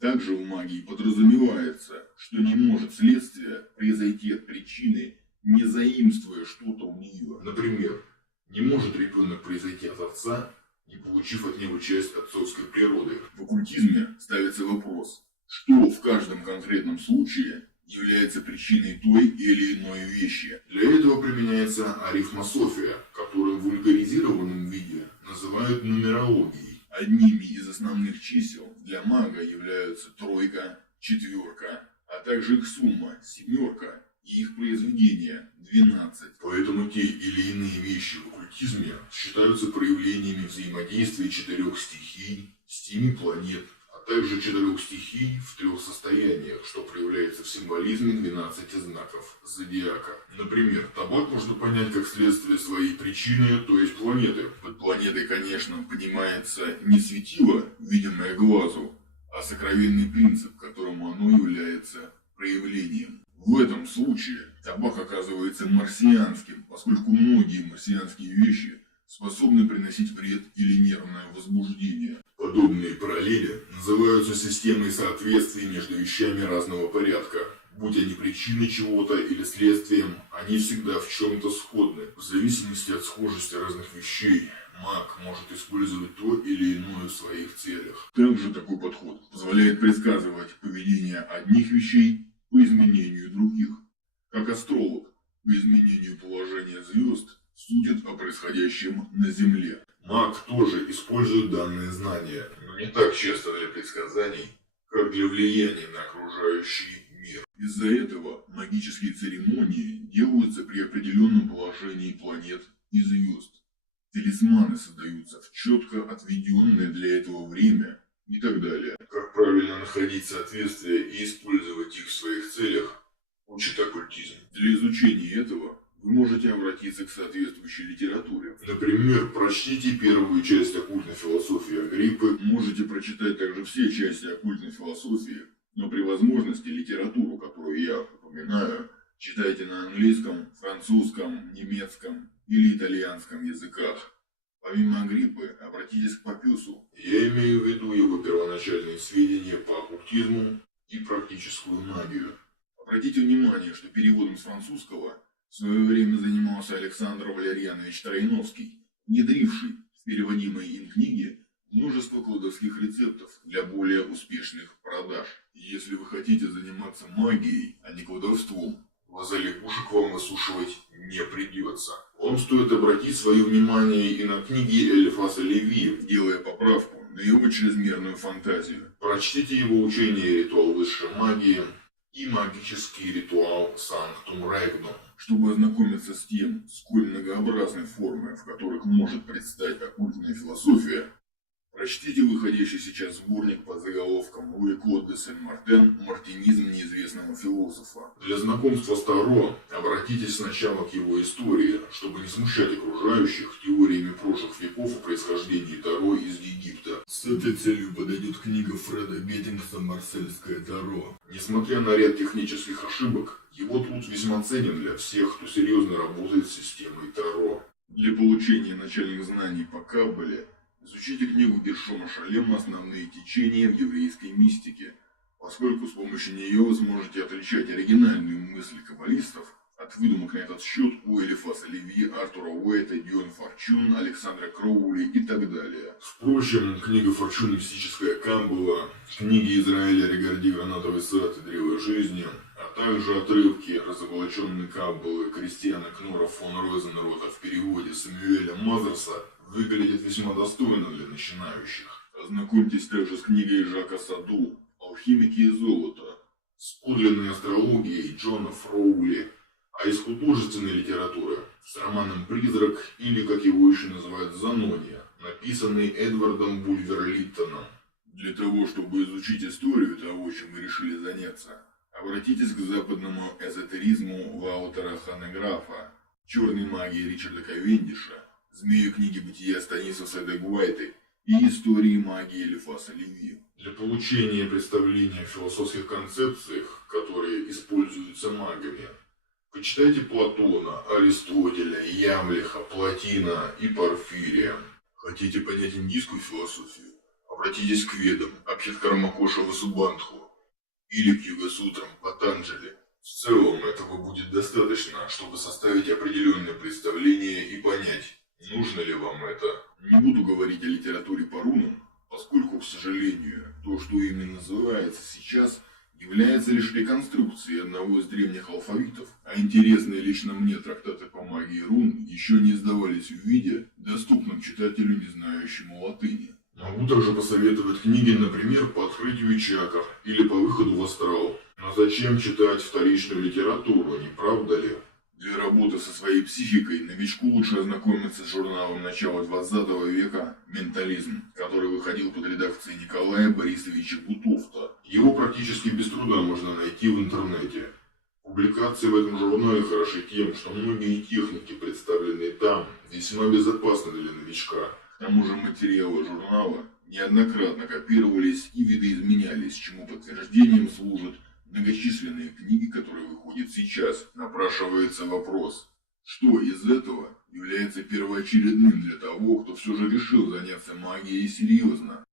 Также в магии подразумевается, что не может следствие произойти от причины, не заимствуя что-то у нее. Например, не может ребенок произойти от отца, не получив от него часть отцовской природы. В оккультизме ставится вопрос, что в каждом конкретном случае является причиной той или иной вещи. Для этого применяется арифмософия, которую в вульгаризированном виде называют нумерологией. Одними из основных чисел для мага являются тройка, четверка, а также их сумма, семерка, и их произведение, 12. Поэтому те или иные вещи в оккультизме считаются проявлениями взаимодействия 4 стихий, 7 планет, а также 4 стихий в 3 состояниях, что проявляется в символизме 12 знаков зодиака. Например, табак можно понять как следствие своей причины, то есть планеты. Под планетой, конечно, понимается не светило, видимое глазу, а сокровенный принцип, которому оно является проявлением. В этом случае табак оказывается марсианским, поскольку многие марсианские вещи способны приносить вред или нервное возбуждение. Подобные параллели называются системой соответствий между вещами разного порядка. Будь они причиной чего-то или следствием, они всегда в чем-то сходны. В зависимости от схожести разных вещей, маг может использовать то или иное в своих целях. Также такой подход позволяет предсказывать поведение одних вещей по изменению других. Как астролог по изменению положения звезд судит о происходящем на Земле. Маг тоже использует данные знания, но не так часто для предсказаний, как для влияния на окружающий мир. Из-за этого магические церемонии делаются при определенном положении планет и звезд. Талисманы создаются в четко отведенное для этого время и так далее. Как правильно находить соответствия и использовать их в своих целях, учит оккультизм. Для изучения этого вы можете обратиться к соответствующей литературе. Например, прочтите первую часть оккультной философии Агриппы. Можете прочитать также все части оккультной философии, но при возможности литературу, которую я упоминаю, читайте на английском, французском, немецком или итальянском языках. Помимо Агриппы, обратитесь к Папюсу. Я имею в виду его первоначальные сведения по оккультизму и практическую магию. Обратите внимание, что переводом с французского в свое время занимался Александр Валерьянович Троиновский, внедривший в переводимые им книги множество колдовских рецептов для более успешных продаж. И если вы хотите заниматься магией, а не колдовством, глаза лягушек вам высушивать не придется. Вам стоит обратить свое внимание и на книги Элифаса Леви, делая поправку на его чрезмерную фантазию. Прочтите его учение «Ритуал высшей магии» и магический ритуал Sanctum Regnum, чтобы ознакомиться с тем, сколь многообразной формы, в которых может предстать оккультная философия. Прочтите выходящий сейчас сборник под заголовком «Луи Клод де Сен-Мартен. Мартинизм неизвестного философа». Для знакомства с Таро обратитесь сначала к его истории, чтобы не смущать окружающих теориями прошлых веков о происхождении Таро из Египта. С этой целью подойдет книга Фреда Беттингса «Марсельское Таро». Несмотря на ряд технических ошибок, его труд весьма ценен для всех, кто серьезно работает с системой Таро. Для получения начальных знаний по Каббале изучите книгу Гершома Шалема «Основные течения в еврейской мистике», поскольку с помощью нее вы сможете отличать оригинальную мысль каббалистов от выдумок на этот счет у Элифаса Леви, Артура Уэйта, Дион Форчун, Александра Кроули и так далее. Впрочем, книга Форчун «Мистическая Камбала», книги Израиля Регарди «Гранатовый сад» и «Древо жизни», а также отрывки разоблаченной Камбалы Кристиана Кнора фон Розенрота в переводе Самюэля Мазерса выглядит весьма достойно для начинающих. Ознакомьтесь также с книгой Жака Саду «Алхимики и золото», с подлинной астрологией Джона Фроули, а из художественной литературы с романом «Призрак» или, как его еще называют, «Занония», написанный Эдвардом Булвер-Литтоном. Для того, чтобы изучить историю того, чем вы решили заняться, обратитесь к западному эзотеризму Ваутера Ханеграфа, черной магии Ричарда Кавендиша, змею книги бытия Станисласа де Гуайты и истории магии Элифаса Леви. Для получения представления о философских концепциях, которые используются магами, почитайте Платона, Аристотеля, Ямлиха, Платина и Порфирия. Хотите понять индийскую философию? Обратитесь к Ведам, Абхидхармакоша Васубандху или к Йога-сутрам Патанджали. В целом этого будет достаточно, чтобы составить определенное представление и понять, нужно ли вам это. Не буду говорить о литературе по рунам, поскольку, к сожалению, то, что именно называется сейчас, является лишь реконструкцией одного из древних алфавитов, а интересные лично мне трактаты по магии рун еще не издавались в виде, доступном читателю, не знающему латыни. Могу также посоветовать книги, например, по открытию чакр или по выходу в астрал. Но зачем читать вторичную литературу, не правда ли? Для работы со своей психикой новичку лучше ознакомиться с журналом начала 20 века «Ментализм», который выходил под редакцией Николая Борисовича Бутовта. Его практически без труда можно найти в интернете. Публикации в этом журнале хороши тем, что многие техники, представленные там, весьма безопасны для новичка. К тому же материалы журнала неоднократно копировались и видоизменялись, чему подтверждением служат многочисленные книги, которые выходят сейчас. Напрашивается вопрос, что из этого является первоочередным для того, кто все же решил заняться магией серьезно.